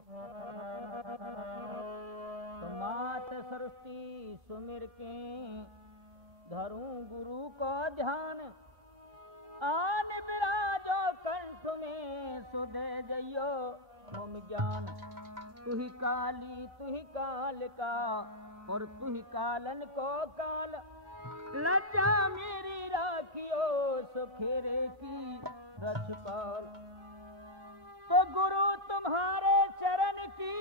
तो मात सरस्वती सुमिर के धरूं गुरु को ध्यान, आन विराजो कंठ में सुधे जइयो तुम ज्ञान। तू ही काली तू ही काल का और तू ही कालन को काल, लज्जा मेरी राखियो सुखेरे की रछपाल। तो गुरु तुम्हारे चरण की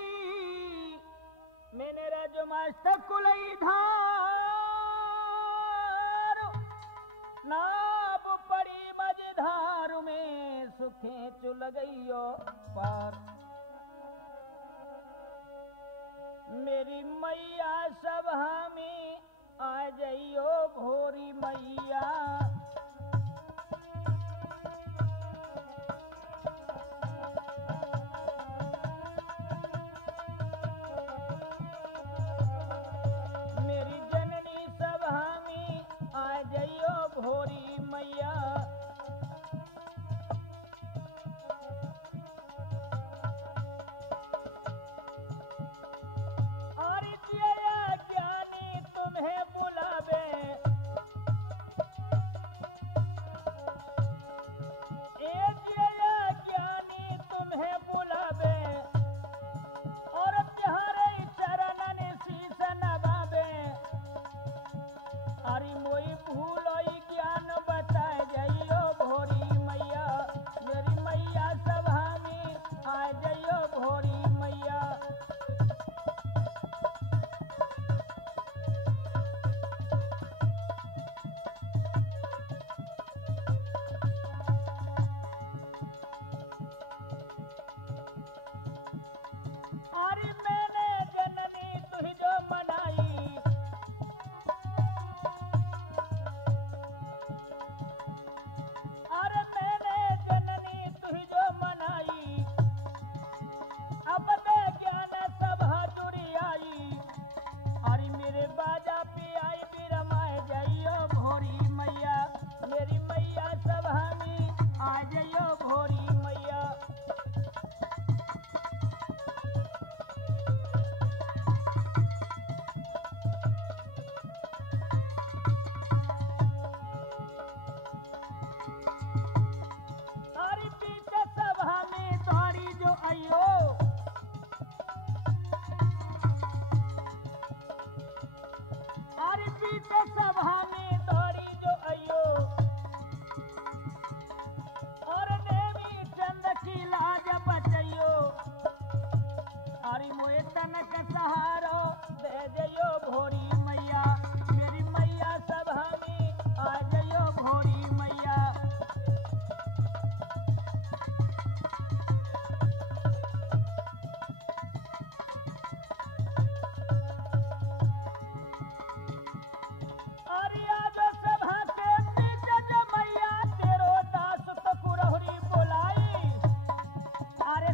मैंने रजमस्तक कुलई धार, नाब पड़ी मझधार में सुखे चुल गईयो पार। मेरी मैया सभा में आ जाइयो भोरी मैया, मेरी जननी सभा में आ जाइयो भोरी मैया। ज्ञानी तुम्हें बुलावे, ज्ञानी तुम्हें बुलावे और तुम्हारे चरणन शीश नवावे। अरे मोई भूलोई ज्ञान बताए जाइयो भोरी मैया, मेरी मैया सभा में आ जाइयो भोरी मैया। अरे मैंने जननी तुही जो मनाई, अरे मैंने जननी तुही जो मनाई, अब दे ज्ञान सभा जुड़ी आई। अरे मेरे बाजा पे आई बिरमाए जाइयो भोरी मैया, मेरी मैया सभा में आ जाइयो भोरी मैया। सभा में दौड़ी जो आइयो, अरे पीछे सभा में दौड़ी जो आइयो, और देवी चंद की लाज बचइयो। अरे मोए तनक सहारो दे जइयो भोरी मैया, मेरी मैया सभा में आ जइयो भोरी मैया।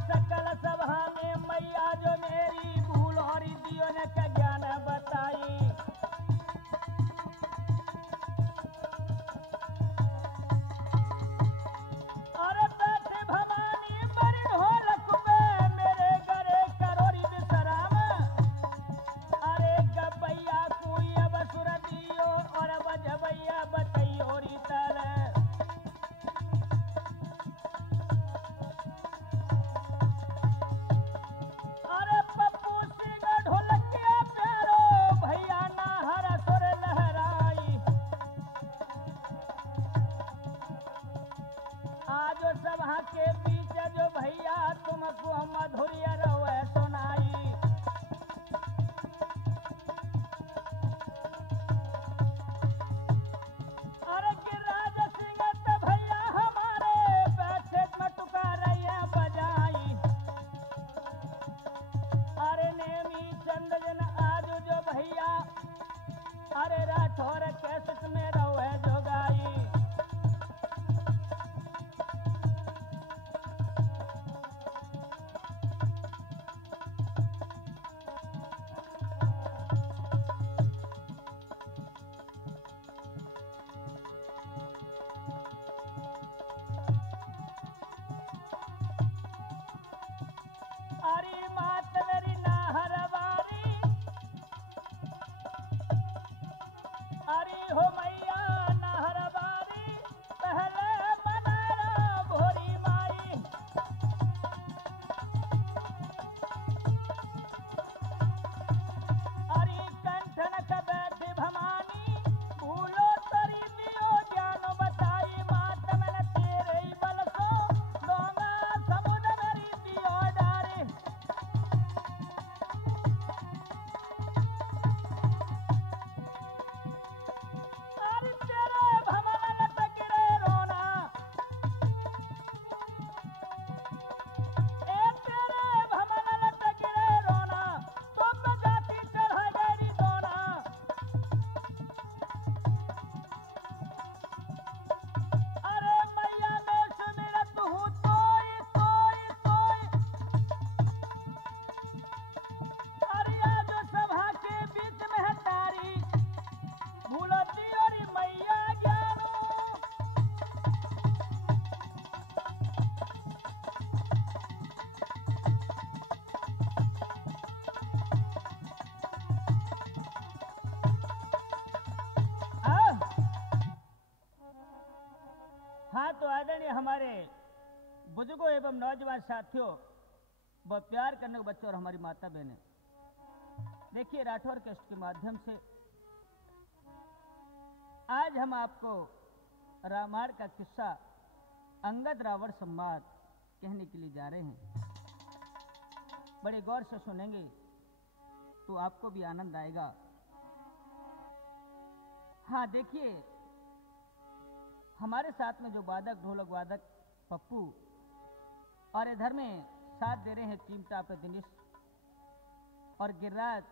सकल सभा में मैया जो मेरी भूल और दियो ने का ज्ञान बताई। अरे बैठे भवानी बड़ी ढोलक में मेरे गरे करोड़ी विश्राम। अरे गबैया कोई अब सुर दियो और बजबैया बतैयो रीतल। आजो सभा के बीच जो भैया तुमको मधुर्य रवे सुनाई। अरे गिरिराज सिंह तो भैया हमारे बैठे मटुका रैया बजाई। अरे नेमी चंद जन आजो जो भैया, अरे राठौर कैसेट में रवे जो गाई। हरी एवं नौजवान साथियों, व प्यार करने के बच्चों और हमारी माता बहनें, देखिए राठौर कैस्ट के माध्यम से आज हम आपको रामायण का किस्सा अंगद रावण संवाद कहने के लिए जा रहे हैं। बड़े गौर से सुनेंगे तो आपको भी आनंद आएगा। हाँ देखिए, हमारे साथ में जो वादक ढोलक वादक पप्पू और इधर में साथ दे रहे हैं चिमटा पे दिनेश और गिरिराज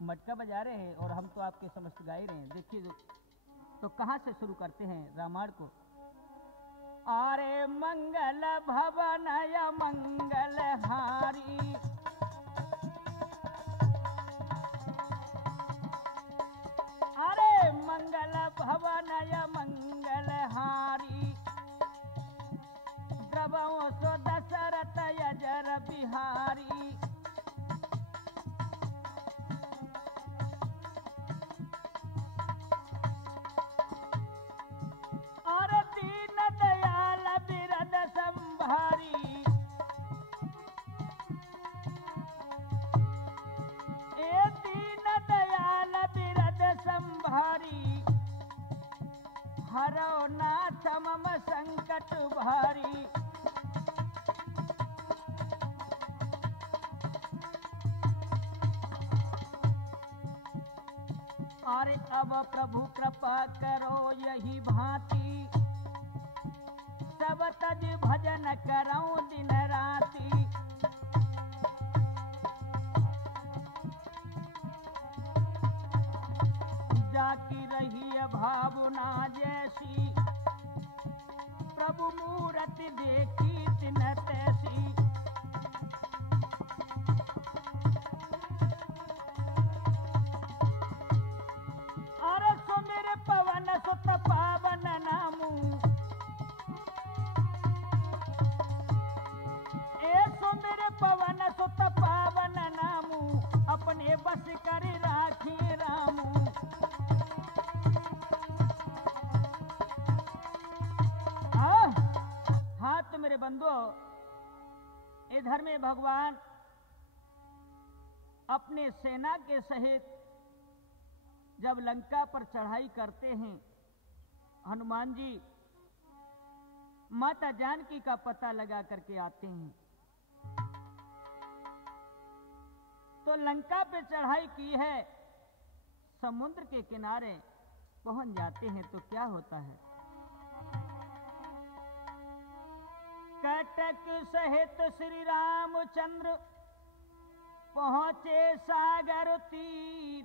मटका बजा रहे हैं और हम तो आपके समस्त गा ही रहे हैं। देखिए तो कहां से शुरू करते हैं रामायण को। अरे मंगल भवनय मंगल हारी, अरे मंगल भवनय मंगल हारी, द्रवो सो दशरथ यजर बिहारी। और दीन दयाल बिरद संभारी, ए दीन दयाल बिरद संभारी, हरो नाथ मम संकट भारी। अरे अब प्रभु कृपा करो यही भांति, सब तज भजन करऊं दिन राति। जाकी रही भावना जैसी, प्रभु मूरति देखी तिन तैसी। अरे सुमिर पवन सुत पावन नामू, ए सुमिर पवन सुत पावन नामू, अपने बस कर राखी रामू। हाँ तो मेरे बंधुओं, इधर में भगवान अपने सेना के सहित जब लंका पर चढ़ाई करते हैं, हनुमान जी माता जानकी का पता लगा करके आते हैं। तो लंका पे चढ़ाई की है, समुद्र के किनारे पहुंच जाते हैं तो क्या होता है। कटक सहित श्री रामचंद्र पहुंचे सागर तीर,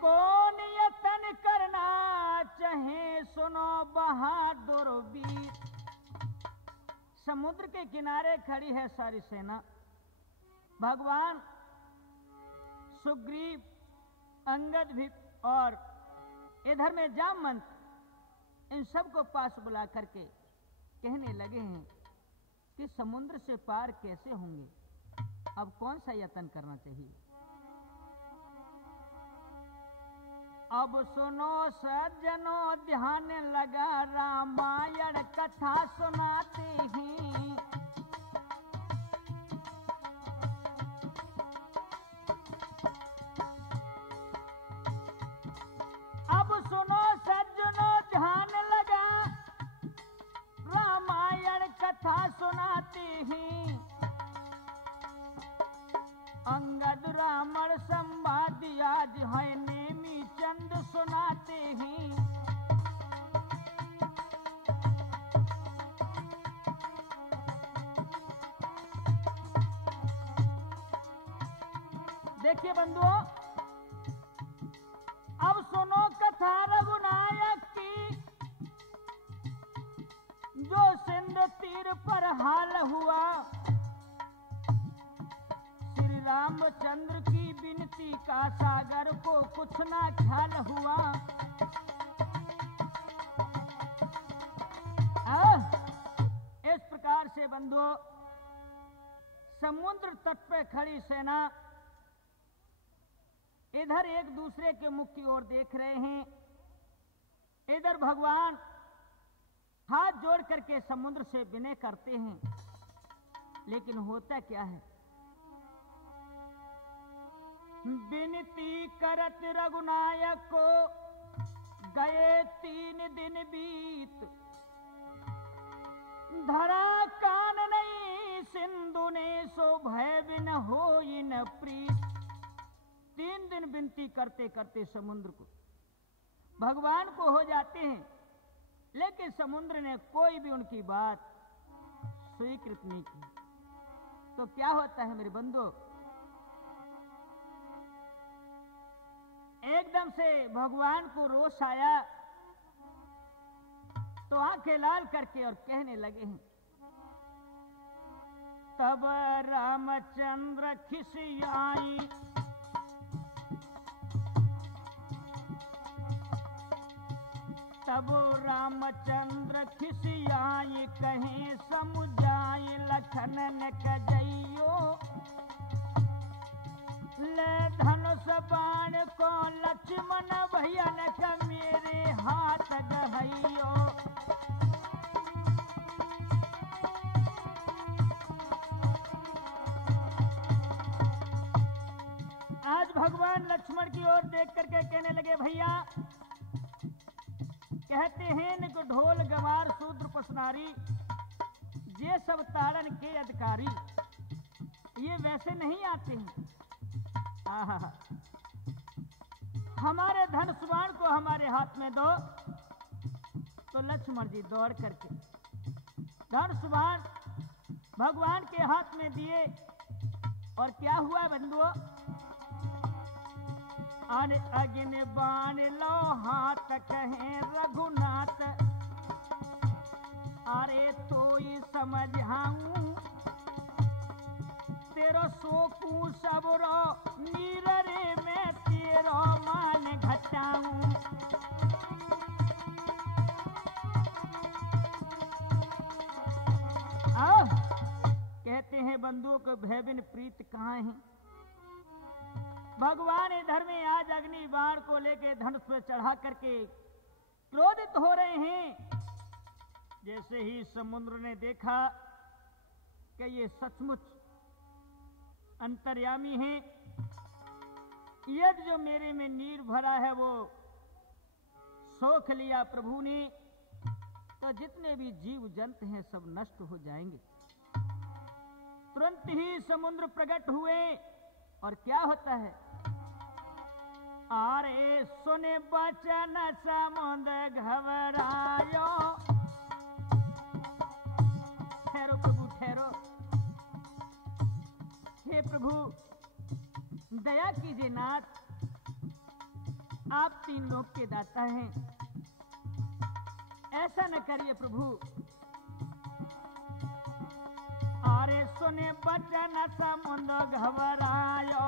कौन यतन करना चाहे सुनो बहादुर वीर। समुद्र के किनारे खड़ी है सारी सेना। भगवान सुग्रीव, अंगद भी और इधर में जामवंत, इन सबको पास बुला करके कहने लगे हैं कि समुद्र से पार कैसे होंगे, अब कौन सा यत्न करना चाहिए। अब सुनो सज्जनों ध्यान लगा, रामायण कथा सुनाते हैं। अब सुनो सज्जनों ध्यान लगा, रामायण कथा सुनाते हैं। अंगद रावण संवाद आज है नेमी चंद सुनाते हैं। देखिए बंधुओं, अब सुनो कथा रघुनायक की, जो सिंध तीर पर हाल हुआ। श्री रामचंद्र की विनती का सागर को कुछ ना ख्याल हुआ। इस प्रकार से बंधुओं, समुद्र तट पर खड़ी सेना इधर एक दूसरे के मुख की ओर देख रहे हैं। इधर भगवान हाथ जोड़ करके समुद्र से विनय करते हैं, लेकिन होता क्या है? विनती करत रघुनायक को गए 3 दिन बीत, धरा कान नहीं सिंधु ने सो भय बिन होई न प्रीत। 3 दिन विनती करते करते समुद्र को, भगवान को हो जाते हैं, लेकिन समुद्र ने कोई भी उनकी बात स्वीकृत नहीं की। तो क्या होता है मेरे बंधुओं? एकदम से भगवान को रोष आया, तो आंखें लाल करके और कहने लगे हैं, तब रामचंद्र खिसियाई, तब रामचंद्र खिसियाई, कहीं समुझाई लखन न कजइयो, ले धनुष बाण को लक्ष्मण भैयन का मेरे हाथ गहइयो। आज भगवान लक्ष्मण की ओर देख करके कहने लगे, भैया कहते हैं न को ढोल गवार शूद्र पसनारी, ये सब ताड़न के अधिकारी, ये वैसे नहीं आते हैं। हमारे धनुष बाण को हमारे हाथ में दो। तो लक्ष्मण जी दौड़ करके धनुष बाण भगवान के हाथ में दिए, और क्या हुआ बंधुओं? अरे अग्नि बाण लो हाथ कहे रघुनाथ, अरे तो ही समझाऊं तेरो सोकू सबरो नीररे में तेरो मान घटाऊं। कहते हैं बंधुओं को भयबिन प्रीत कहाँ है? भगवान इधर में आज अग्नि बाण को लेके धनुष पर चढ़ा करके क्रोधित हो रहे हैं। जैसे ही समुद्र ने देखा कि ये सचमुच अंतर्यामी है, यदि जो मेरे में नीर भरा है वो सोख लिया प्रभु ने, तो जितने भी जीव जंतु हैं सब नष्ट हो जाएंगे। तुरंत ही समुद्र प्रकट हुए, और क्या होता है? अरे सुने बचन समुद्र घबरायो। ठहरो प्रभु ठहरो, हे प्रभु दया कीजिए नाथ, आप 3 लोक के दाता हैं, ऐसा न करिए प्रभु। अरे सुने बचन समुद्र घबरायो,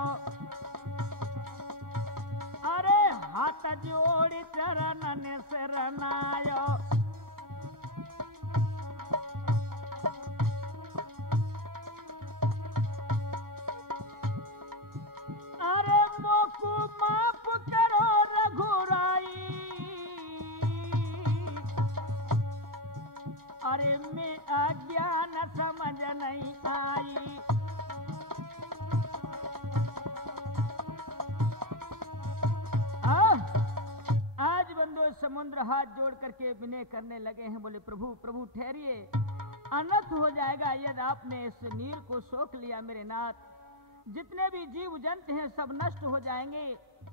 अरे हाथ जोड़ी चरणन शरणायो। अरे मोकू माफ करो रघुराई, अरे मैं अज्ञान समझ नहीं आई। आज बंधु समुद्र हाथ जोड़ करके विनय करने लगे हैं, बोले प्रभु प्रभु ठहरिए, अनर्थ हो जाएगा यदि आपने इस नीर को सोख लिया मेरे नाथ। जितने भी जीव जंतु हैं सब नष्ट हो जाएंगे।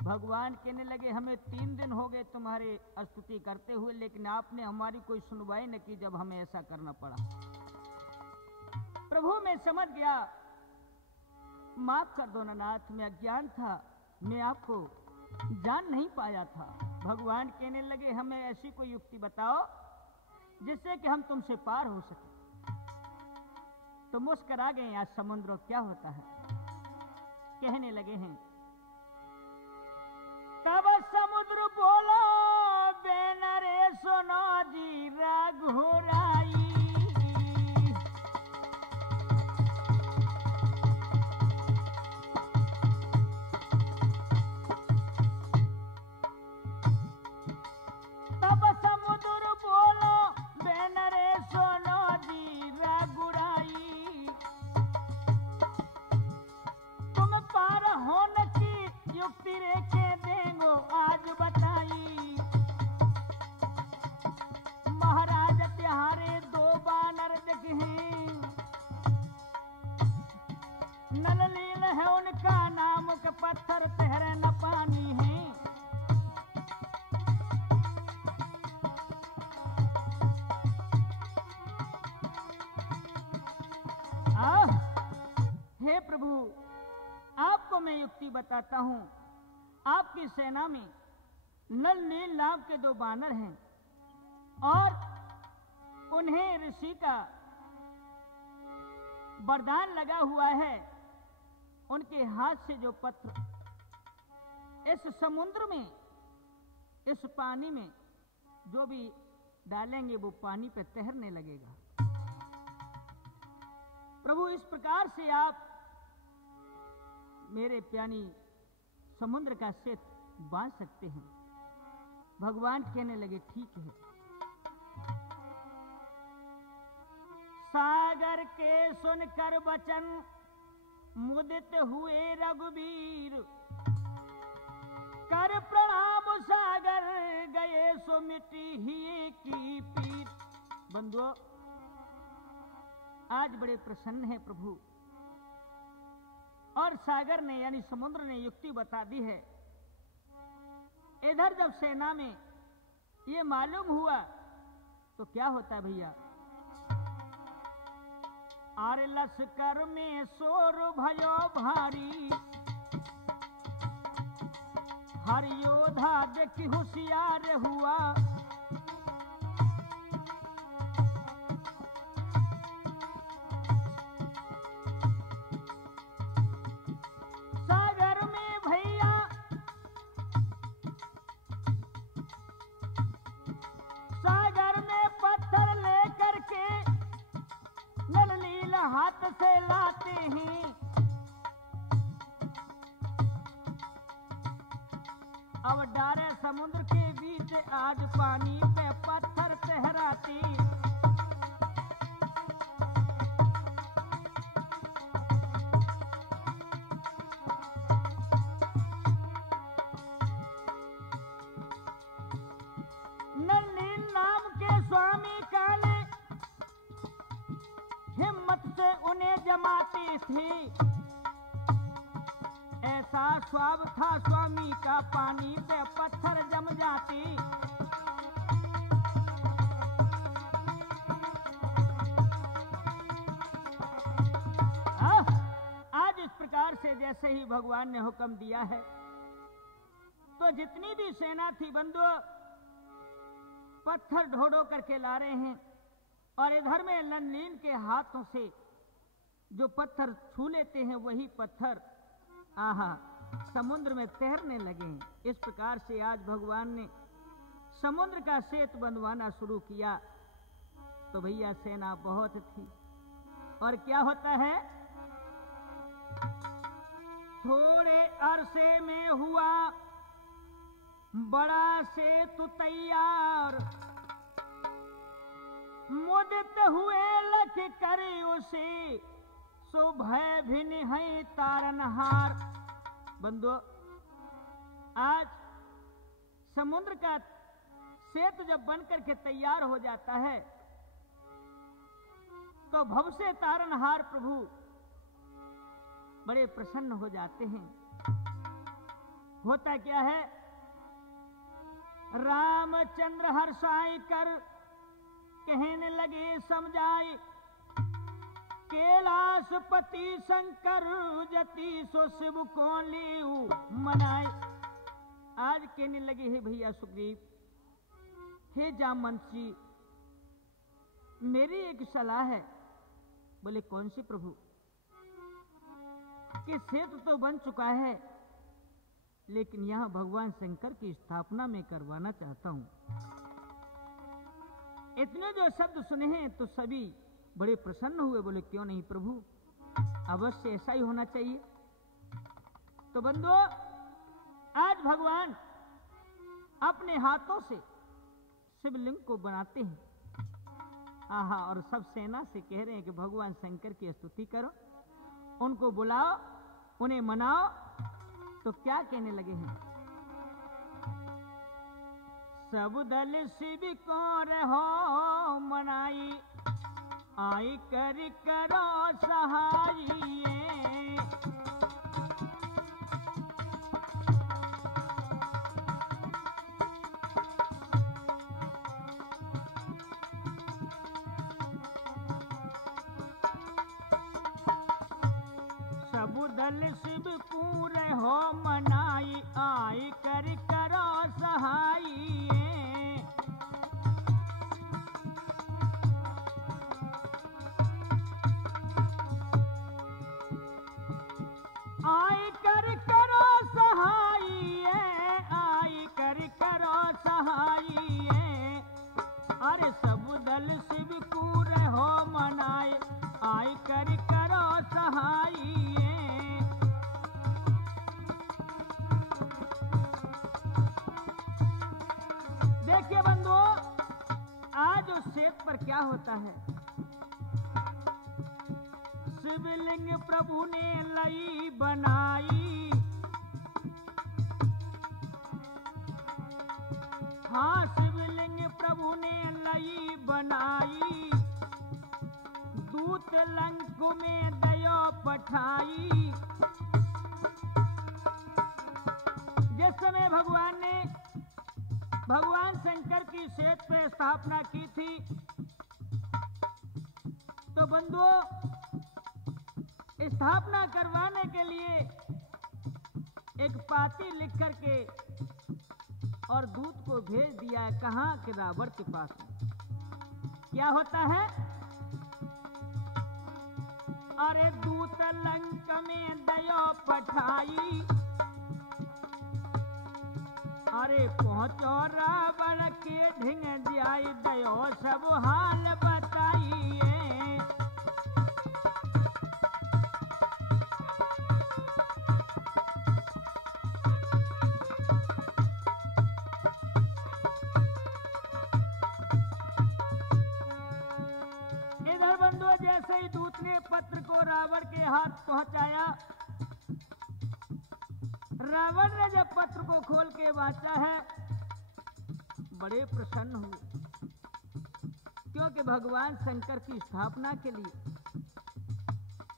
भगवान कहने लगे, हमें 3 दिन हो गए तुम्हारे स्तुति करते हुए, लेकिन आपने हमारी कोई सुनवाई न की जब हमें ऐसा करना पड़ा। प्रभु मैं समझ गया, माफ कर दो नाथ, मैं अज्ञान था, मैं आपको जान नहीं पाया था। भगवान कहने लगे, हमें ऐसी कोई युक्ति बताओ जिससे कि हम तुमसे पार हो सके। तो मुस्कुरा गए आज समुद्र, क्या होता है? कहने लगे हैं, तब समुद्र बोलो बेनरे सुनो जी रघुराई। तब समुद्र बोलो बेन है उनका नाम के पत्थर तहरे न पानी है। हे प्रभु, आपको मैं युक्ति बताता हूं। आपकी सेना में नल नील नाम के 2 बानर हैं और उन्हें ऋषि का वरदान लगा हुआ है। उनके हाथ से जो पत्र इस समुद्र में, इस पानी में जो भी डालेंगे वो पानी पे तैरने लगेगा। प्रभु, इस प्रकार से आप मेरे प्यानी समुद्र का सेत बांध सकते हैं। भगवान कहने लगे ठीक है। सागर के सुनकर वचन मुदित हुए रघुवीर, कर प्रणाम सागर गए सो मिटी ही की पीर। बंधुओं, आज बड़े प्रसन्न है प्रभु, और सागर ने यानी समुद्र ने युक्ति बता दी है। इधर जब सेना में ये मालूम हुआ तो क्या होता है भैया, आरे लश्कर में शोर भयो भारी, हर योद्धा देखी होशियार हुआ। हाथ से लाते हैं, अब डारे समुद्र के बीच आज पानी पे पत्थर तहराती। नलनील नाम के स्वामी काले हिम्मत से उन्हें जमाती थी, ऐसा स्वाब था स्वामी का पानी पे पत्थर जम जाती। आज इस प्रकार से जैसे ही भगवान ने हुक्म दिया है तो जितनी भी सेना थी बंधु पत्थर ढो करके ला रहे हैं, और इधर में नलनील के हाथों से जो पत्थर छू लेते हैं वही पत्थर समुद्र में तैरने लगे हैं। इस प्रकार से आज भगवान ने समुद्र का सेतु बंधवाना शुरू किया। तो भैया सेना बहुत थी, और क्या होता है, थोड़े अरसे में हुआ बड़ा सेतु तैयार, मुदित हुए लख करे उसे सो भय भी नहीं तारनहार। बंधु, आज समुद्र का सेतु जब बनकर के तैयार हो जाता है तो भव से तारनहार प्रभु बड़े प्रसन्न हो जाते हैं। होता क्या है, रामचंद्र हर्षाई कर कहने लगे समझाए, कैलाशपति शंकर जति सो शिव को लियू मनाए। आज कहने लगे हे भैया सुग्रीव, हे जामवंशी, मेरी एक सलाह है। बोले कौन सी प्रभु? कि सेतु तो बन चुका है लेकिन यहां भगवान शंकर की स्थापना में करवाना चाहता हूं। इतने जो शब्द सुने हैं तो सभी बड़े प्रसन्न हुए। बोले क्यों नहीं प्रभु, अवश्य ऐसा ही होना चाहिए। तो बंधुओं, आज भगवान अपने हाथों से शिवलिंग को बनाते हैं। और सब सेना से कह रहे हैं कि भगवान शंकर की स्तुति करो, उनको बुलाओ, उन्हें मनाओ। तो क्या कहने लगे हैं, सब दल शिव को रहो मनाई, आई कर करो सहाय। सब दल शिव पूरे हो मनाई आई कर करो सहाई आई कर करो सहाई आई कर करो सहाई अरे सब दल शिव पूरे हो मनाई आई कर करो सहाई देखिए बंधुओं आज उस सेत पर क्या होता है। शिवलिंग प्रभु ने लई बनाई हाँ शिवलिंग प्रभु ने लई बनाई दूत लंक में दयो पठाई। जिस समय भगवान ने भगवान शंकर की सेत पे स्थापना की थी तो बंधुओं स्थापना करवाने के लिए एक पाती लिख करके और दूत को भेज दिया कहां कि रावण के पास। क्या होता है अरे दूत लंक में दयो पठाई अरे पहुंचो रावण के ढिंग जाई दयो सब हाल बताइए। इधर बंधुओं जैसे ही दूत ने पत्र को रावण के हाथ पहुंचाया रावण ने जब पत्र को खोल के वाचा है बड़े प्रसन्न हुए क्योंकि भगवान शंकर की स्थापना के लिए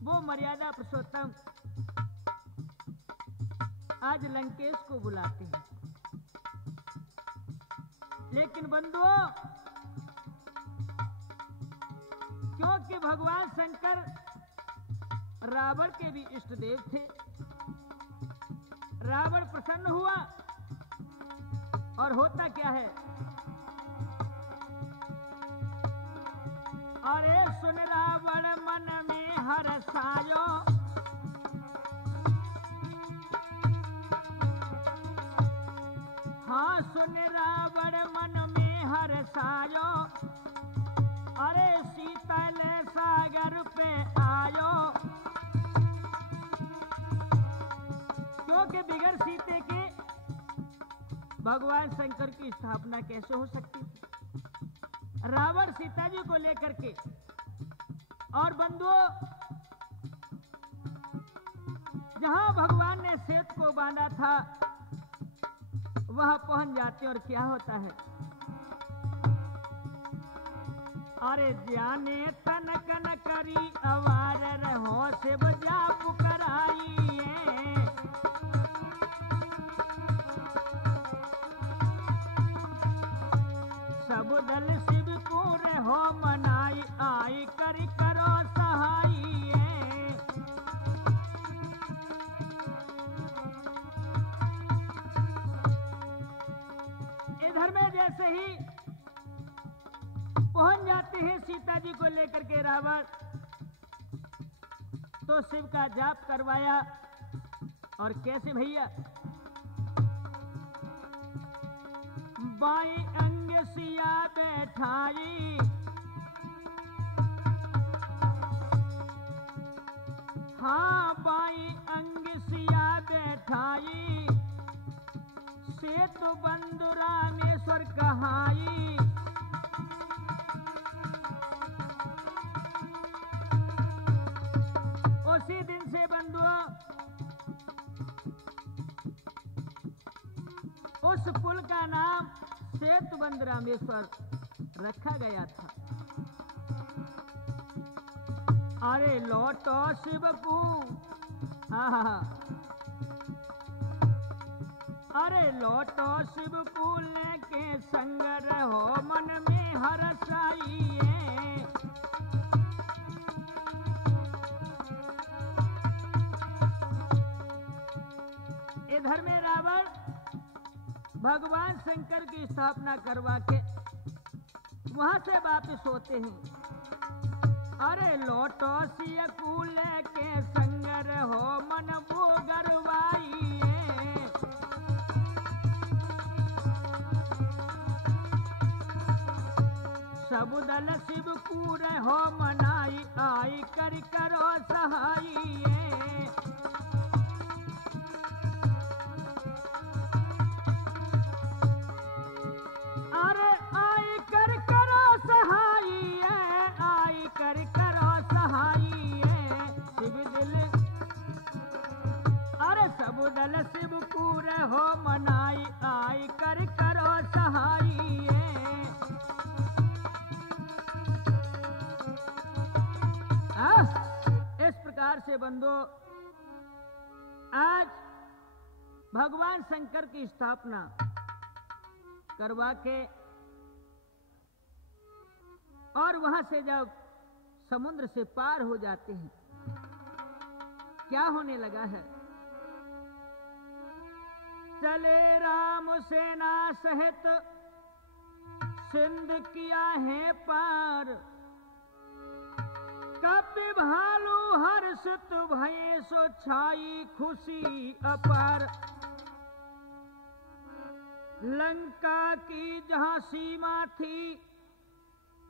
वो मर्यादा पुरुषोत्तम आज लंकेश को बुलाते हैं। लेकिन बंधुओं क्योंकि भगवान शंकर रावण के भी इष्ट देव थे रावण प्रसन्न हुआ और होता क्या है अरे सुन रावण मन में हर्षायो हाँ सुन रावण मन में हर्षायो अरे शीतल सागर पे आयो क्योंकि बिगर सीते के भगवान शंकर की स्थापना कैसे हो सकती थी। रावण सीता जी को लेकर के और बंधुओं जहां भगवान ने सेत को बांधा था वह पहुंच जाते और क्या होता है अरे जाने तनक न करी अवार रहो शिव जा पुकराई सब दल शिव को रहो मनाई आई कर करो सहाई इधर में जैसे ही पहुंच जाते हैं सीता जी को लेकर के रावण तो शिव का जाप करवाया और कैसे भैया बाई अंग सिया बैठाई हाँ बाई अंग सिया बैठाई सेतु बंधु रामेश्वर कहाई उसी दिन से बंधुओं उस पुल का नाम सेतुबंध रामेश्वर रखा गया था। अरे लौटो शिवपू अरे लौटो शिवपुल के संग रहो मन में हर्षाई भगवान शंकर की स्थापना करवा के वहां से वापिस होते हैं। अरे लोटो सियकूल के संगर हो मन वो गरवाई सब दल शिव कूर हो मनाई आई कर करो सहाई अरे आई कर करो सहाई आई कर करो सहाई शिव दिल अरे सब दल शिव कूर हो मनाई आई कर करो सहाई इस प्रकार से बंदो आज भगवान शंकर की स्थापना करवा के और वहां से जब समुद्र से पार हो जाते हैं, क्या होने लगा है? चले राम सेना सहित सिंध किया है पार कपि भालू हर्षित भये सो छाई खुशी अपार लंका की जहां सीमा थी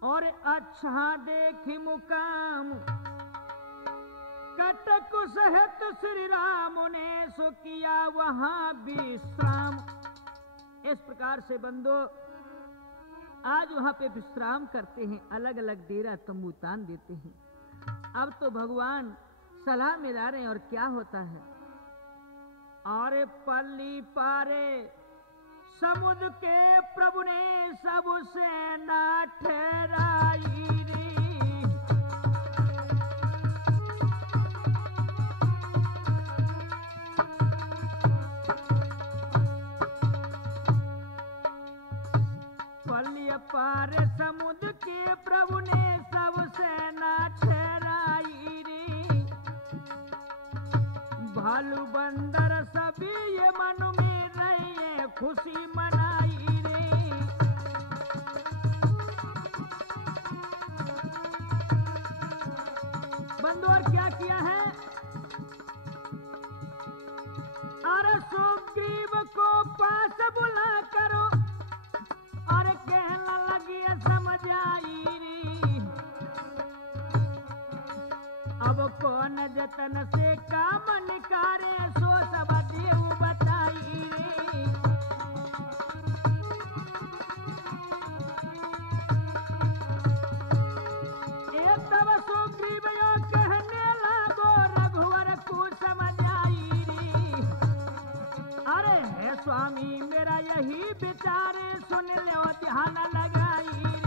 और अच्छा देखी मुकाम कटक सहित श्री राम ने सो किया वहां विश्राम। इस प्रकार से बंदो आज वहां पे विश्राम करते हैं, अलग अलग डेरा तंबू तान देते हैं। अब तो भगवान सलाह मिला रहे हैं और क्या होता है? अरे पल्ली पारे समुद्र के प्रभु ने सबसे ना ठहराई रे पल्ली पारे समुद्र के प्रभु ने सबसे ना ठहराई रे भालू बंदर सभी ये मन में रहे खुशी मनाई रे बंदो और क्या किया है? अरे सुग्रीव को पास बुला करो और कहना लगी समझ आई रे अब कौन जतन से काम निकारे सो सब देव बताई रे तब सुग्रीव यो कहने लागो रघुवर को समझ आई रे अरे है स्वामी मेरा यही विचारे सुन लो ध्यान लगाई रे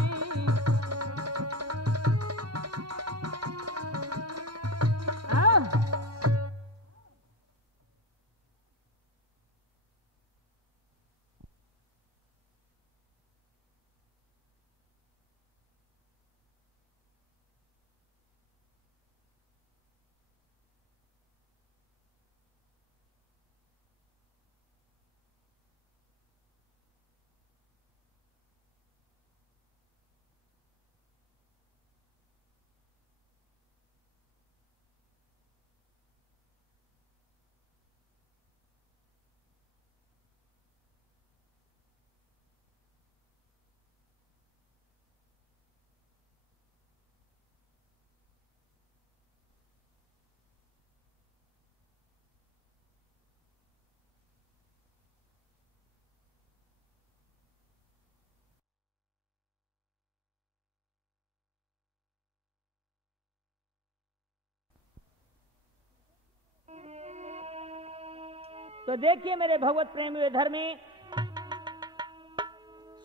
तो देखिए मेरे भगवत प्रेमी धर्मी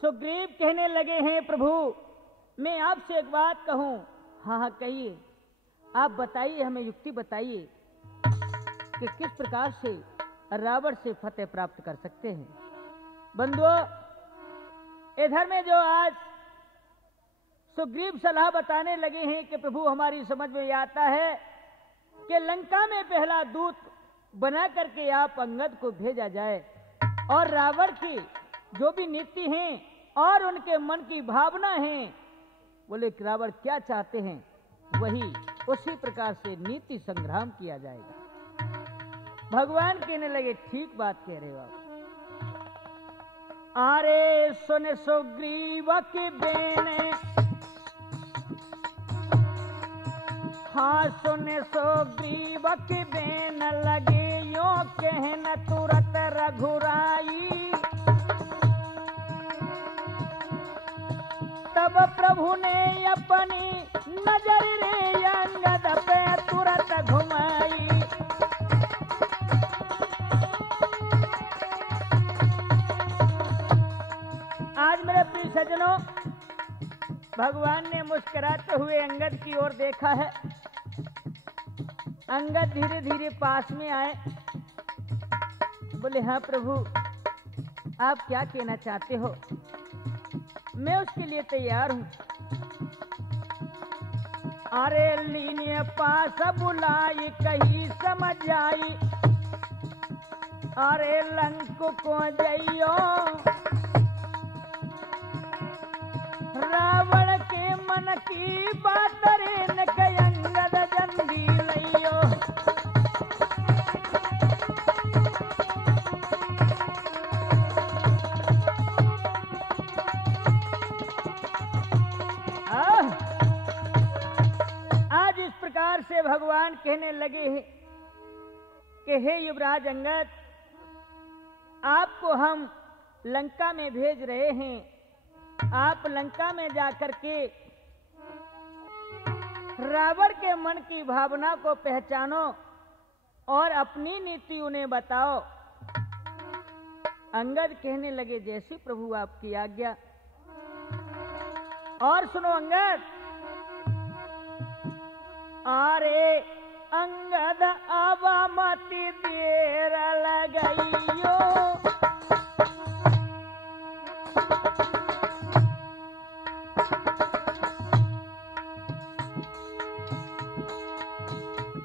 सुग्रीव कहने लगे हैं प्रभु मैं आपसे एक बात कहूं। हाँ हाँ कहिए, आप बताइए, हमें युक्ति बताइए कि किस प्रकार से रावण से फतेह प्राप्त कर सकते हैं। बंधुओं इधर में जो आज सुग्रीव सलाह बताने लगे हैं कि प्रभु हमारी समझ में आता है कि लंका में पहला दूत बना करके आप अंगद को भेजा जाए और रावण की जो भी नीति हैं और उनके मन की भावना है, बोले रावण क्या चाहते हैं वही उसी प्रकार से नीति संग्राम किया जाएगा। भगवान कहने लगे ठीक बात कह रहे हो आप। अरे सुन सुग्रीव की बेने, हाँ सुन सुग्रीव की बेन, लगे यो कहन तुरत रघुराई। तब प्रभु ने अपनी नजर रे अंगद पे तुरत घुमाई। आज मेरे प्रिय सज्जनों, भगवान ने मुस्कुराते हुए अंगद की ओर देखा है। अंगद धीरे धीरे पास में आए, बोले हाँ प्रभु, आप क्या कहना चाहते हो, मैं उसके लिए तैयार हूं। अरे लीने पास बुलाई कहीं समझ आई, अरे लंक को जइयो, रावण के मन की बात रे न अंगद जंदी लइयो। आज इस प्रकार से भगवान कहने लगे हैं कि हे युवराज अंगद, आपको हम लंका में भेज रहे हैं। आप लंका में जाकर के रावण के मन की भावना को पहचानो और अपनी नीति उन्हें बताओ। अंगद कहने लगे जैसी प्रभु आपकी आज्ञा। और सुनो अंगद, अरे अंगद अब मति देर लगाइयो,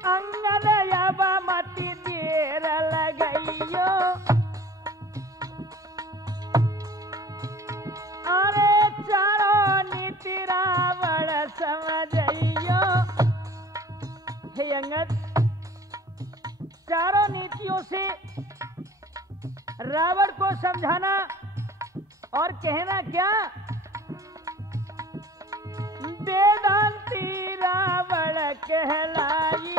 अंगद अब मति देर लगाइयो, अरे चारों नीति रावण समझइयो। हे अंगद, चारों नीतियों से रावण को समझाना और कहना क्या, वेदांती रावण कहलाई,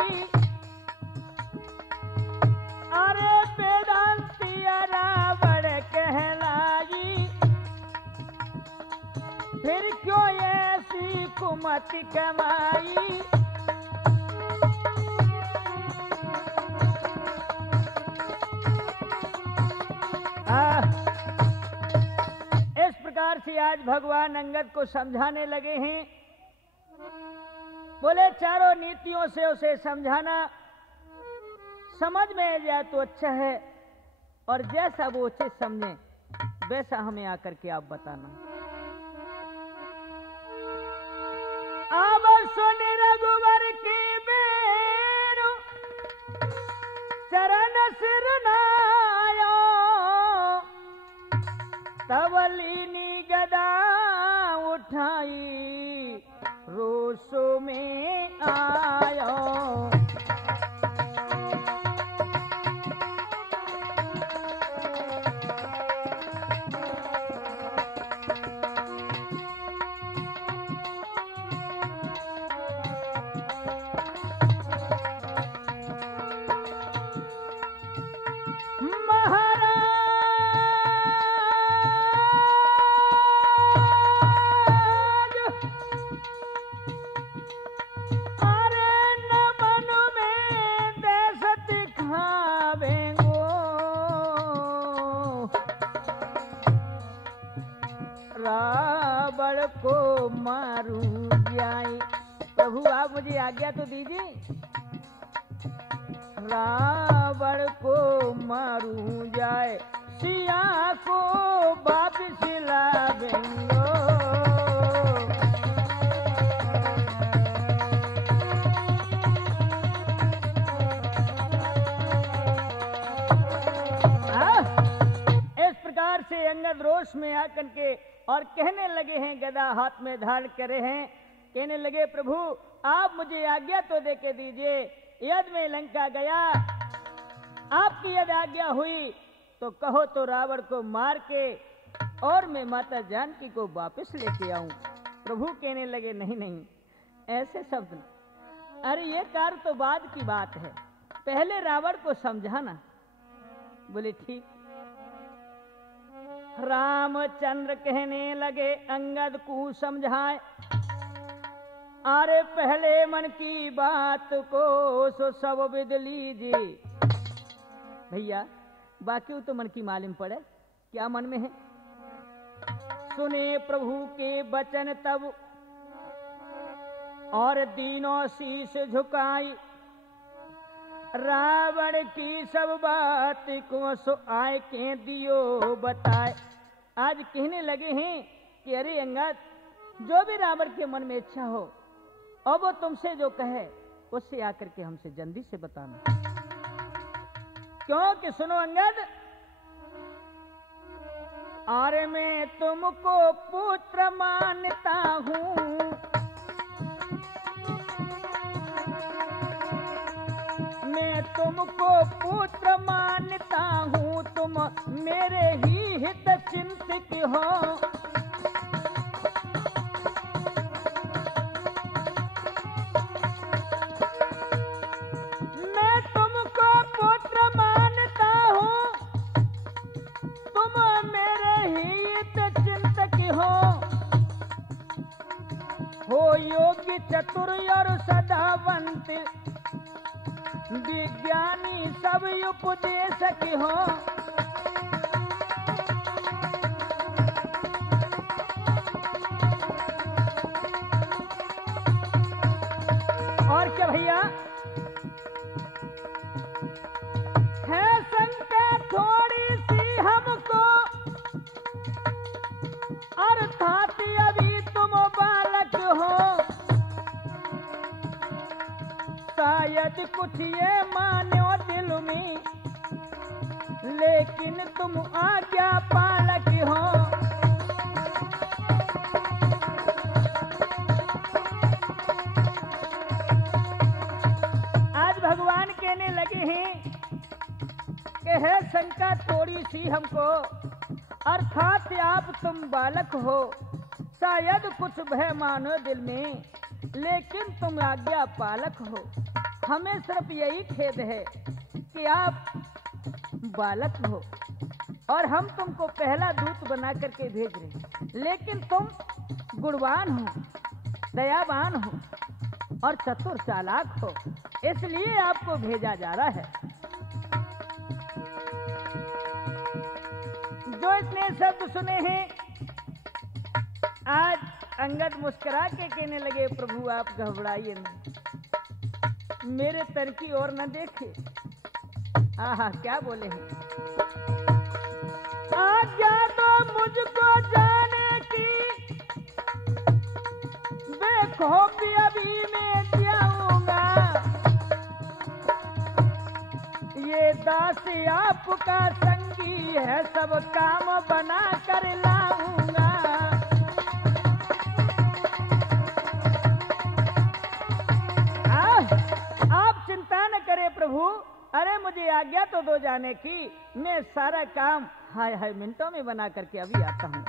अरे वेदांती रावण कहलाई, फिर क्यों ऐसी कुमति कमाई। इस प्रकार से आज भगवान अंगद को समझाने लगे हैं। बोले चारों नीतियों से उसे समझाना, समझ में आ जाए तो अच्छा है, और जैसा वो उचित समझे वैसा हमें आकर के आप बताना। अब सुन रघुवर की बेनु, चरण सिर नायो, तब लीनी गदा उठाई, रोसो में आयो। रावण को मारूं जाए, प्रभु आप मुझे आज्ञा तो दीजिए। रावण को मारूं जाए, सिया को वापिस लावेंगो। इस प्रकार से अंगद रोष में आकर के और कहने लगे हैं, गदा हाथ में धारण करे हैं, कहने लगे प्रभु आप मुझे आज्ञा तो दे के दीजिए, यदि मैं लंका गया, आपकी यदि आज्ञा हुई तो कहो तो रावण को मार के और मैं माता जानकी को वापस लेके आऊं। प्रभु कहने लगे नहीं नहीं, ऐसे शब्द, अरे ये कार्य तो बाद की बात है, पहले रावण को समझाना। बोले ठीक। रामचंद्र कहने लगे अंगद को समझाए, अरे पहले मन की बात को सो सब विद लीजिए। भैया बाकी तो मन की मालूम पड़े, क्या मन में है। सुने प्रभु के वचन तब और दीनों शीश झुकाई, रावण की सब बात को सो आए के दियो बताए। आज कहने लगे हैं कि अरे अंगद, जो भी रावण के मन में इच्छा हो और वो तुमसे जो कहे उससे आकर के हमसे जल्दी से बताना। क्योंकि सुनो अंगद, अरे मैं तुमको पुत्र मानता हूं, मैं तुमको पुत्र मानता हूं, तुम मेरे ही हित चिंतक हो। मैं तुमको पुत्र मानता हूं, तुम मेरे ही हित चिंतक हो योग्य चतुर और सदावंत, विज्ञानी सब उपदेशक हो। और क्या भैया है शंका थोड़ी सी हमको, अर्थात अभी तुम बालक हो, शायद कुछ ये मानो दिल में, लेकिन तुम आज्ञा पालक हो। आज भगवान कहने लगे हैं कि है शंका थोड़ी सी हमको, अर्थात आप तुम बालक हो, शायद कुछ भय मानो दिल में, लेकिन तुम आज्ञा पालक हो। हमें सिर्फ यही खेद है कि आप बालक हो और हम तुमको पहला दूत बना करके भेज रहे हैं, लेकिन तुम गुणवान हो, दयावान हो और चतुर चालाक हो, इसलिए आपको भेजा जा रहा है। जो इतने शब्द सुने हैं, आज अंगद मुस्कुरा के कहने लगे प्रभु आप घबराइए नहीं, मेरे तर की ओर न देखे। आहा क्या बोले हैं, आज्ञा तो मुझको जाने की, बेखौफी अभी मैं जाऊंगा, ये दास आपका संगी है, सब काम बना कर लाऊंगा। आप चिंता न करें प्रभु, अरे मुझे आज्ञा तो दो जाने की, मैं सारा काम हाय हाय मिनटों में बना करके अभी आता हूं।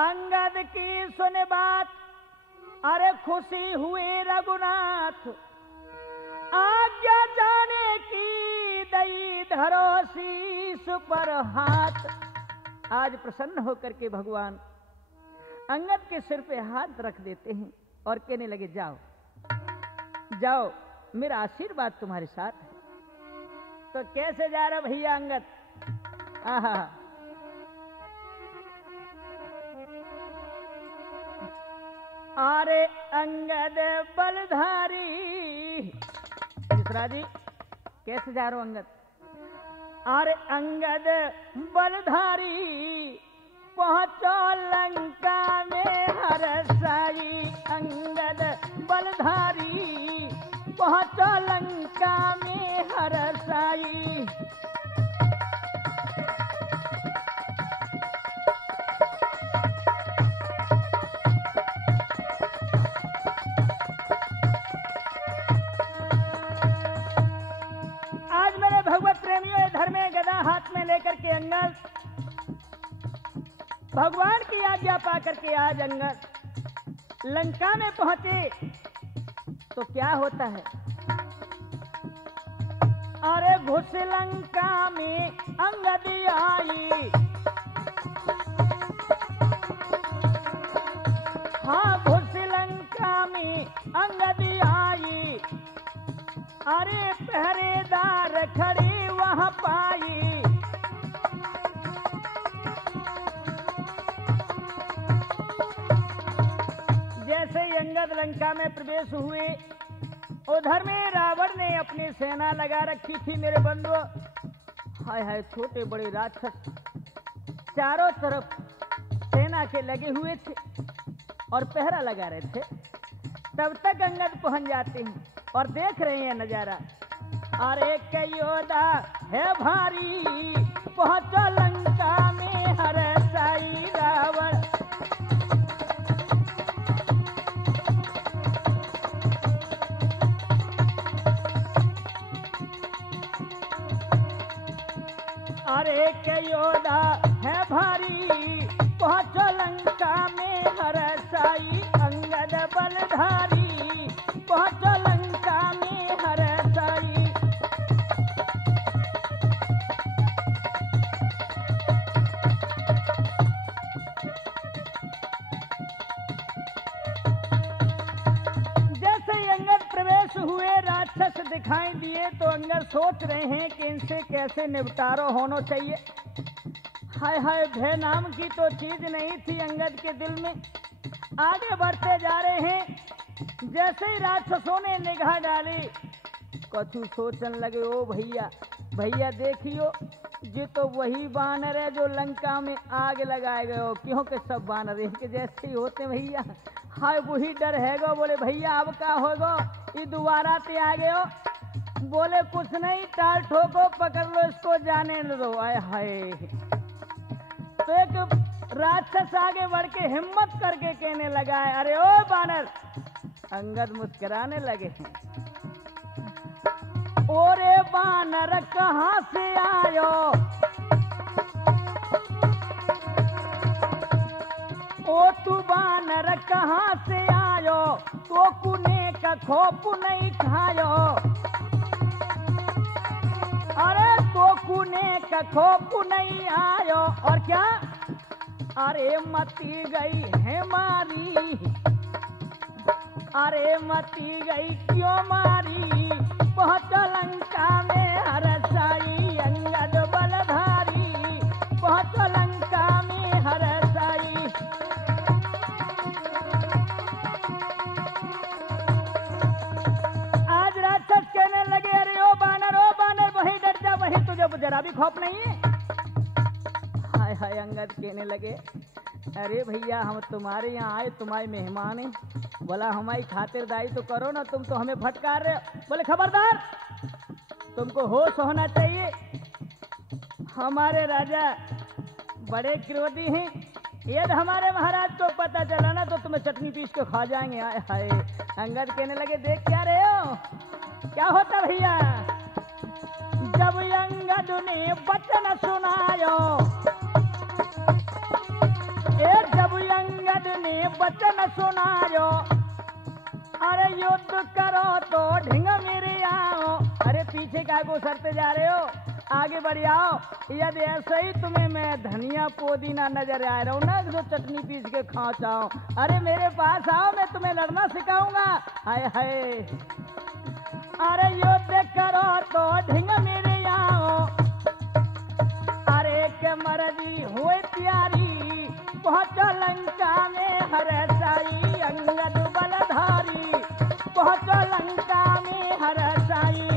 अंगद की सुने बात, अरे खुशी हुए रघुनाथ, आज्ञा जाने की दई धरो शीश पर हाथ। आज प्रसन्न होकर के भगवान अंगद के सिर पे हाथ रख देते हैं और कहने लगे जाओ जाओ, मेरा आशीर्वाद तुम्हारे साथ है। तो कैसे जा रहा भैया अंगद, आहा अरे अंगद बलधारी, दूसरा जी कैसे जा रहे हो अंगद, अरे अंगद बलधारी पहुंचो लंका में हरसाई, अंगद बलधारी पहुंचो लंका में हरसाई। डंडा हाथ में लेकर के अंगद भगवान की आज्ञा पा करके आज अंगद लंका में पहुंचे तो क्या होता है। अरे घुस लंका में अंगद आई, हाँ घुस लंका में अंगद आई, अरे पहरेदार खड़ी वहां पाई। जैसे ही अंगद लंका में प्रवेश हुए, उधर में रावण ने अपनी सेना लगा रखी थी। मेरे बंधु, हाय हाय, छोटे बड़े राक्षस चारों तरफ सेना के लगे हुए थे और पहरा लगा रहे थे। तब तक अंगद पहुंच जाते हैं और देख रहे हैं नजारा। अरे योद्धा है भारी, पहुंचो लंका में हर साई रावण। अरे योद्धा है भारी, पहुंचो लंका में हर साई अंगद बलधारी, पहुंचो लंका में हर साई। जैसे ही अंगद प्रवेश हुए, राक्षस दिखाई दिए तो अंगद सोच रहे हैं कि इनसे कैसे निपटारा होना चाहिए। हाय हाय, भय नाम की तो चीज नहीं थी अंगद के दिल में। आगे बढ़ते जा रहे हैं, जैसे ही राक्षसों ने निगाह डाली, कछु सोचने लगे, ओ भैया भैया देखियो, ये तो वही बानर है जो लंका में आग लगाए गए हो। क्योंकि सब बानर इनके जैसे ही होते भैया। हाय वही डर है गो। बोले भैया अब क्या होगो, ये दोबारा ते आ गए हो। बोले कुछ नहीं, टाल ठोको, पकड़ लो इसको, जाने दो। आए हाय, तो एक राक्षस आगे बढ़ के हिम्मत करके कहने लगा है, अरे ओ बानर। अंगद मुस्कुराने लगे हैं, ओरे बानर कहाँ से आयो, ओ तू बानर कहाँ से आयो, तो कुने का खोप नहीं खायो। अरे तो कुने का खोप नहीं आयो, और क्या, अरे मती गई है मारी, अरे मती गई क्यों मारी, पहुंचो लंका में हर साई अंगद बलधारी, पहुंचो लंका में हर साई। आज राक्षस कहने लगे, अरे ओ बानर वही डर जा, वही तुझे जरा भी खौफ नहीं है। हाय हाय, अंगद कहने लगे, अरे भैया हम तुम्हारे यहाँ आए, तुम्हारे मेहमान हैं, बोला हमारी खातिरदारी तो करो ना, तुम तो हमें फटकार रहे हो। बोले खबरदार, तुमको होश होना चाहिए, हमारे राजा बड़े क्रोधी हैं, यदि हमारे महाराज को पता चला ना तो तुम्हें चटनी पीस के खा जाएंगे। आए हाय, अंगद कहने लगे, देख क्या रहे हो, क्या होता भैया। जब अंगद ने वचन सुनायो, जब अंगद ने वचन सुनायो, अरे युद्ध करो तो ढिंग मेरे आओ। अरे पीछे क्या को सरते जा रहे हो, आगे बढ़ आओ। यदि ऐसे ही तुम्हें मैं धनिया पुदीना नजर आ रहा हूँ ना, जो चटनी पीस के खा चाहो, अरे मेरे पास आओ, मैं तुम्हें लड़ना सिखाऊंगा। हाय हाय, अरे युद्ध करो तो ढिंग मेरे आओ, अरे के मर्जी हुए प्यारी, पहुंचो लंका में हर साई अंगद बलधारी, पहुंचो लंका में हर साई।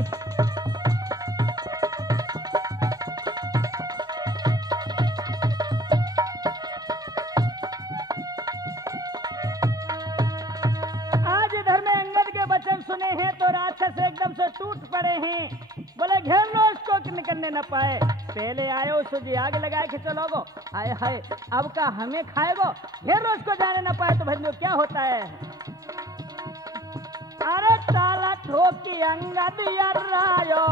आज इधर में अंगद के वचन सुने हैं तो राक्षस एकदम से टूट पड़े हैं। बोले घेर लो इसको, निकलने न पाए। पहले आए उसको आग लगाए कि चलोगो, आए हाय अब का हमें खाएगो, घेर लो इसको, जाने न पाए तो भाई क्या होता है। अरे ताला ठोकी अंगद अर्रायो,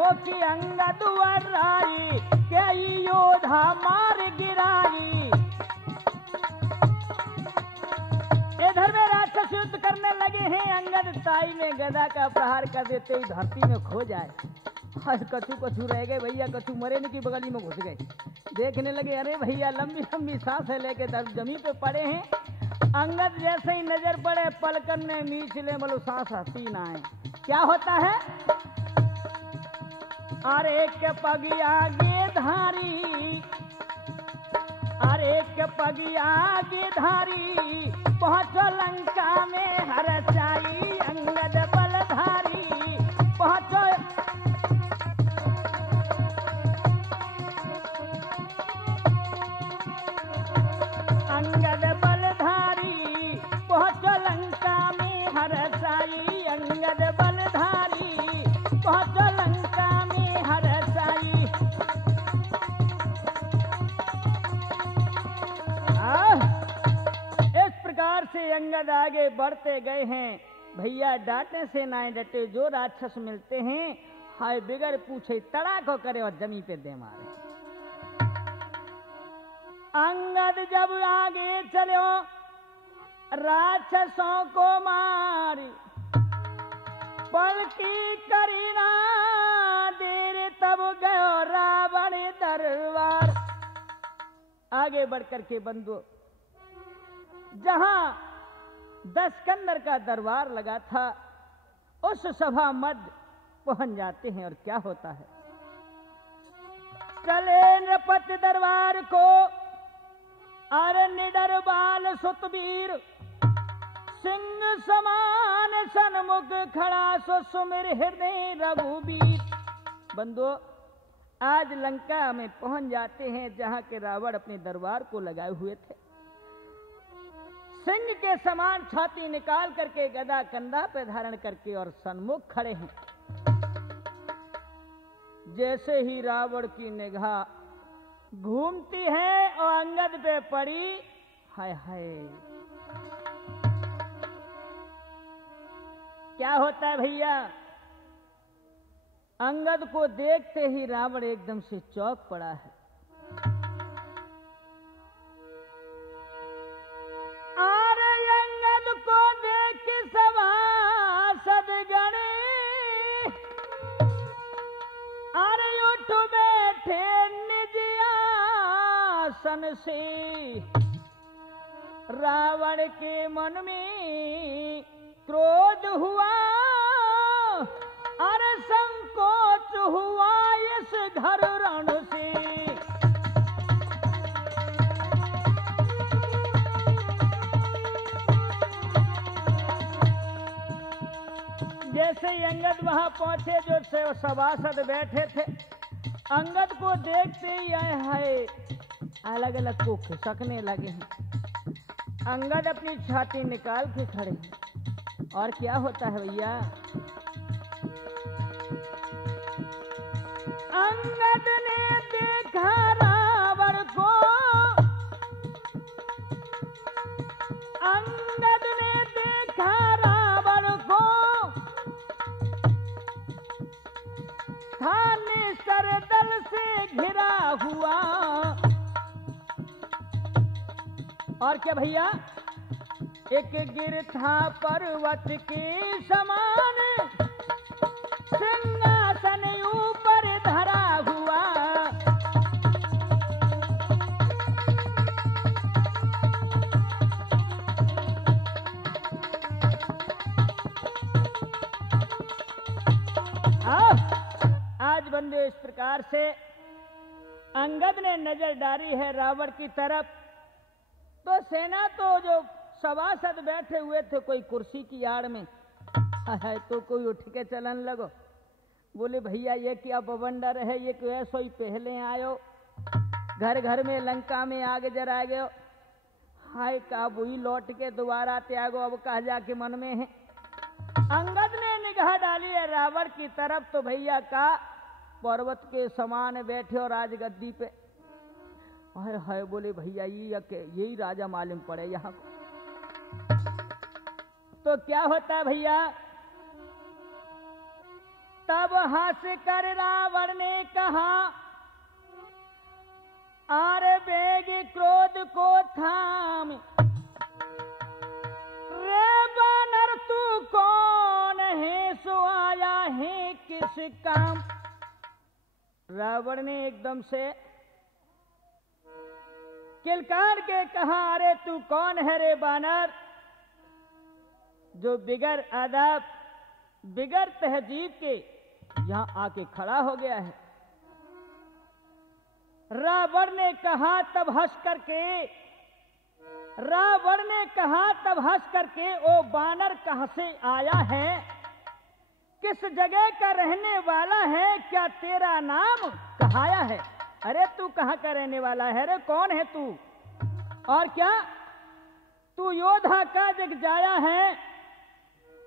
हो कि अंगद वर्राई कई योद्धा मार गिराई। इधर में राक्षस युद्ध करने लगे हैं। अंगद ताई में गदा का प्रहार कर देते ही धरती में खो जाए। हर कछु कछु रह गए भैया, कछु मरे नहीं की बगली में घुस गए। देखने लगे अरे भैया लंबी लंबी सांसें लेके जमीन पे पड़े हैं। अंगद जैसे ही नजर पड़े पलकन में मीच ले बोलो सांस हंसी ना आए। क्या होता है? अरे के पगी आगे धारी, अरे के पगी आगे धारी पहुंचो लंका में हरचाई। अंगद बलधारी पहुंचो, अंगद बलधारी पहुंचो लंका में हरसाई। अंगद बलधारी पहुंचो लंका में हरसाई। इस प्रकार से अंगद आगे बढ़ते गए हैं। भैया डांटे से ना डटे, जो राक्षस मिलते हैं हाय बिगर पूछे तड़ाको करे और जमीन पे दे मारे। अंगद जब आगे चलो राक्षसों को मारी, पलकी करीना देर तब गयो रावण दरबार। आगे बढ़कर के बंधु जहां 10 कंदर का दरबार लगा था उस सभा मध्य पहुंच जाते हैं। और क्या होता है? चले नृपति दरबार को अरे निडर बाल सुतवीर, सिंह समान सन्मुख खड़ा सो सुमिर हृदय रघुबीर। बंधुओं आज लंका में पहुंच जाते हैं जहां के रावण अपने दरबार को लगाए हुए थे। सिंह के समान छाती निकाल करके गदा कंधा पे धारण करके और सन्मुख खड़े हैं। जैसे ही रावण की निगाह घूमती है और अंगद पे पड़ी, हाय हाय क्या होता है भैया? अंगद को देखते ही रावण एकदम से चौंक पड़ा है। अरे अंगद को देख सभासद गणे अरे उठ बैठे निज आसन से। रावण के मन में क्रोध हुआ अरे संकोच हुआ इस घर रण से। जैसे ही अंगद वहां पहुंचे जो सभासद बैठे थे, अंगद को देखते ही आए हाय अलग अलग को खिसकने लगे हैं। अंगद अपनी छाती निकाल के खड़े हैं। और क्या होता है भैया? अंगद ने देखा रावण को, अंगद ने देखा रावण को, थाने सरदल से घिरा हुआ। और क्या भैया? एक गिर था पर्वत के समान, सिंहासन ऊपर धरा हुआ। आज बंदे इस प्रकार से अंगद ने नजर डाली है रावण की तरफ, तो सेना तो जो सभासद बैठे हुए थे कोई कुर्सी की आड़ में है तो कोई उठ के चलन लगो। बोले भैया ये क्या बवंडर है, ये क्यों ऐसो ही पहले आयो, घर घर में लंका में आगे जरा गयो। हाय का वही लौट के दोबारा त्यागो, अब कहा जाके मन में है। अंगद ने निगाह डाली है रावण की तरफ, तो भैया का पर्वत के समान बैठे और राज गद्दी पे। हाय हाय बोले भैया यही राजा मालूम पड़े यहाँ को। तो क्या होता है भैया? तब हंस कर रावण ने कहा, आरे वेग क्रोध को थाम, रे बानर तू कौन है, सो आया है किस काम। रावण ने एकदम से किलकार के कहा, अरे तू कौन है रे बानर, जो बिगर आदाब बिगर तहजीब के यहां आके खड़ा हो गया है। रावण ने कहा तब हंस करके, रावण ने कहा तब हंस करके, ओ बानर कहां से आया है, किस जगह का रहने वाला है, क्या तेरा नाम कहाया है। अरे तू कहां का रहने वाला है रे, कौन है तू, और क्या तू योद्धा का जग जाया है,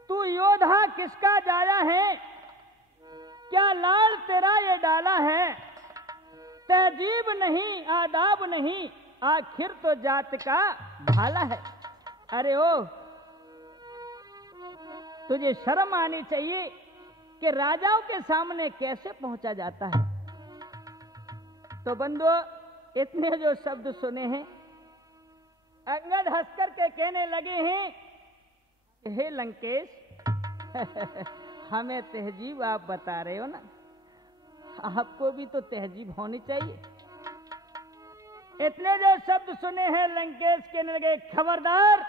तू योद्धा किसका जाया है, क्या लाल तेरा ये डाला है, तहजीब नहीं आदाब नहीं, आखिर तो जात का भाला है। अरे ओ तुझे शर्म आनी चाहिए कि राजाओं के सामने कैसे पहुंचा जाता है। तो बंधुओं, इतने जो शब्द सुने हैं, अंगद हंसकर के कहने लगे हैं, हे लंकेश हमें तहजीब आप बता रहे हो ना, आपको भी तो तहजीब होनी चाहिए। इतने जो शब्द सुने हैं, लंकेश कहने लगे, खबरदार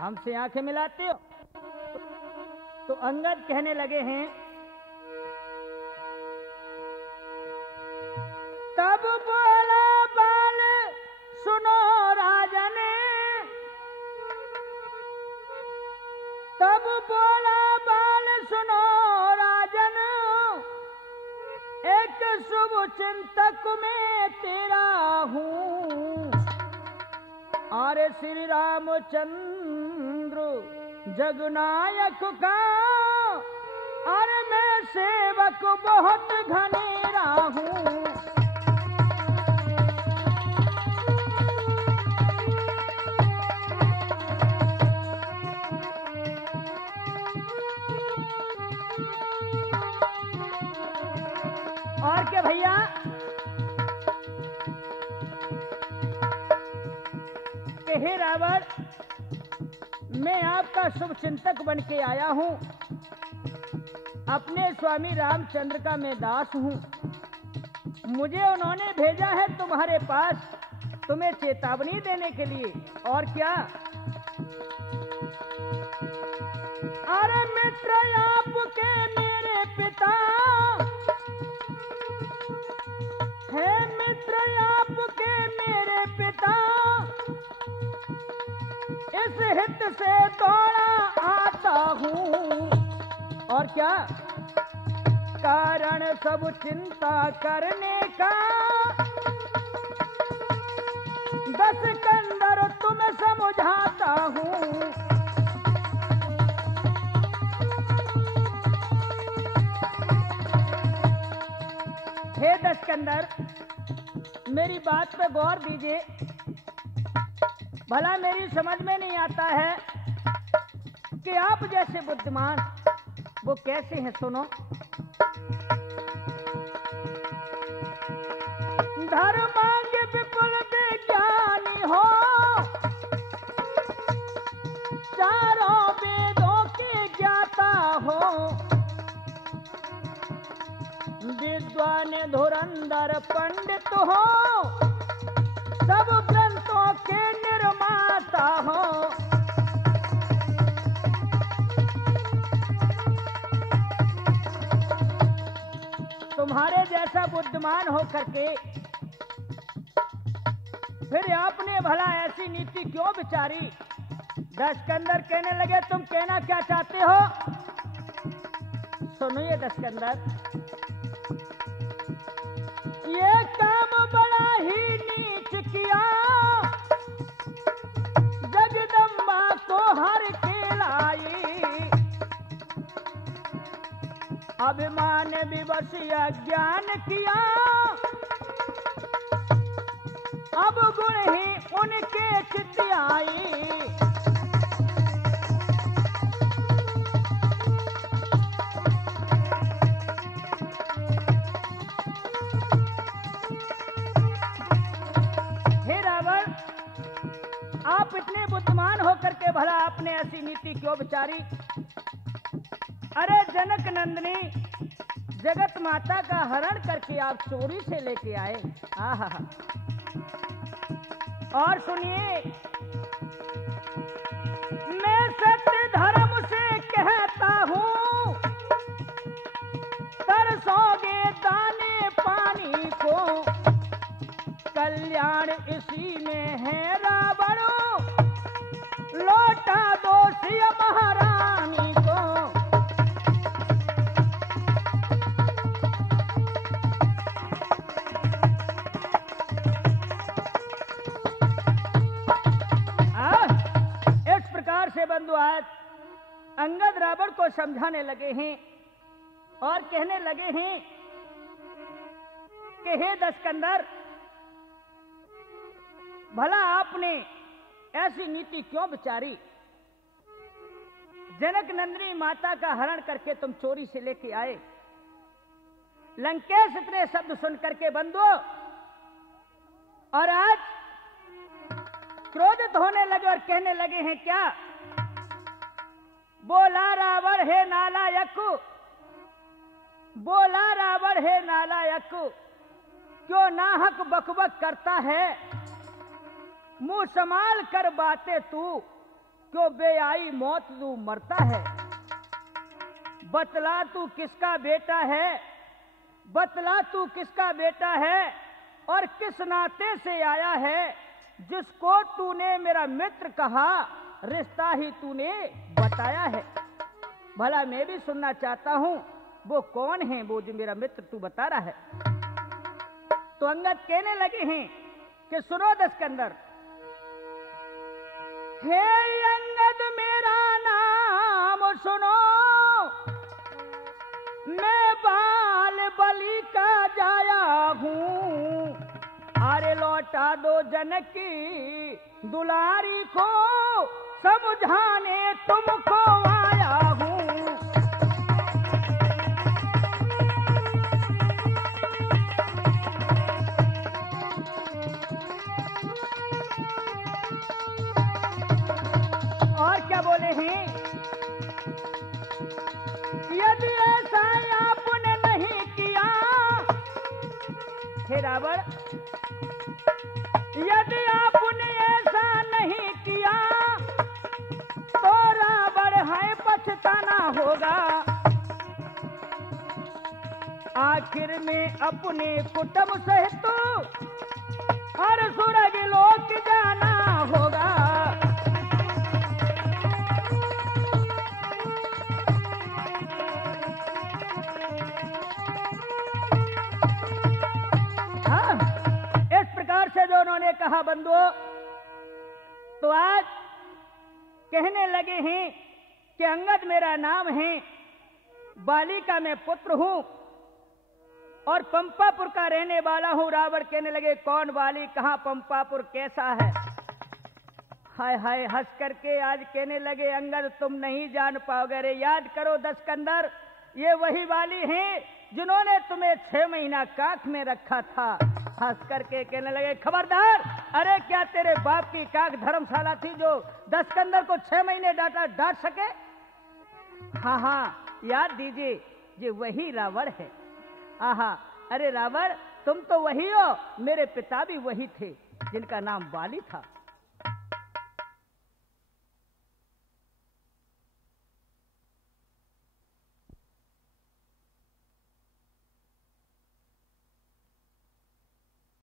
हमसे आंखें मिलाते हो। तो अंगद कहने लगे हैं, तब बोला बाल सुनो राजन, तब बोला बाल सुनो राजन, एक शुभ चिंतक में तेरा हूँ, अरे श्री रामचंद्र जगनायक का, अरे मैं सेवक बहुत घनेरा हूँ। और क्या भैया, हे रावण, मैं आपका शुभ चिंतक बन के आया हूं, अपने स्वामी रामचंद्र का मैं दास हूं। मुझे उन्होंने भेजा है तुम्हारे पास, तुम्हें चेतावनी देने के लिए। और क्या, अरे मित्र आपके मेरे पिता, है मित्र आपके मेरे पिता, इस हित से दौड़ा आता हूँ। और क्या, कारण सब चिंता करने का, 10 कंदर तुम समझाता हूँ। हे 10 कंदर, मेरी बात पे गौर दीजिए, भला मेरी समझ में नहीं आता है कि आप जैसे बुद्धिमान वो कैसे हैं। सुनो, धर्मांग विपुल विज्ञानी हो, चारों वेदों के ज्ञाता हो, विद्वान धुरंधर पंडित हो, सब ग्रंथों के निर्माता हो। तुम्हारे जैसा बुद्धिमान हो करके फिर आपने भला ऐसी नीति क्यों विचारी। 10 कंदर कहने लगे, तुम कहना क्या चाहते हो। सुनिए 10 कंदर, ये काम बड़ा ही नीच किया, जगदम्बा को हर के लाई, अभिमान विवश ज्ञान किया, अब गुण ही उनके चित्त आई। ऐसी नीति क्यों विचारी? अरे जनक नंदनी, जगत माता का हरण करके आप चोरी से लेके आए। आहा, और सुनिए, मैं सत्य धर्म से कहता हूँ, तरसोगे दाने पानी को, कल्याण इसी में है रावणो, लौटा दो सिया महारानी को। इस प्रकार से बंधु आज अंगद रावण को समझाने लगे हैं और कहने लगे हैं कि हे दशकंदर, भला आपने ऐसी नीति क्यों विचारी? जनक नंदिनी माता का हरण करके तुम चोरी से लेके आए। लंकेश इतने शब्द सुन करके बंधु और आज क्रोधित होने लगे और कहने लगे हैं क्या? बोला रावण हे नालायक, बोला रावण हे नालायक, क्यों नाहक बकबक करता है? मुंह संभाल कर बातें तू, क्यों बेआई मौत तू मरता है? बतला तू किसका बेटा है, बतला तू किसका बेटा है और किस नाते से आया है? जिसको तूने मेरा मित्र कहा, रिश्ता ही तूने बताया है। भला मैं भी सुनना चाहता हूं, वो कौन है वो जो मेरा मित्र तू बता रहा है? तो अंगद कहने लगे हैं कि सुनो दशकंदर, हे अंगद मेरा नाम सुनो, मैं बाल बलि का जाया हूँ। अरे लौटा दो जनकी दुलारी को, समझाने तुमको आया हूँ। और क्या बोले हैं? यदि ऐसा आपने नहीं किया, हे रावण, यदि आपने ऐसा नहीं किया तो रावण है पछताना होगा। आखिर में अपने कुटुंब सहित हर स्वर्ग लोक जाना होगा। जो उन्होंने कहा बंधुओं, तो आज कहने लगे हैं कि अंगद मेरा नाम है, बाली का मैं पुत्र हूं और पंपापुर का रहने वाला हूं। रावण कहने लगे कौन बाली, कहां पंपापुर, कैसा है? हाय हाय हंस करके आज कहने लगे अंगद तुम नहीं जान पाओगे। रे याद करो दशकंदर, ये वही बाली हैं जिन्होंने तुम्हें 6 महीना काख में रखा था। हंस करके कहने लगे खबरदार, अरे क्या तेरे बाप की काख धर्मशाला थी जो दशकंदर को 6 महीने डांट सके? हाँ हाँ याद दीजिए, ये वही रावण है। आहा, अरे रावण तुम तो वही हो, मेरे पिता भी वही थे जिनका नाम बाली था।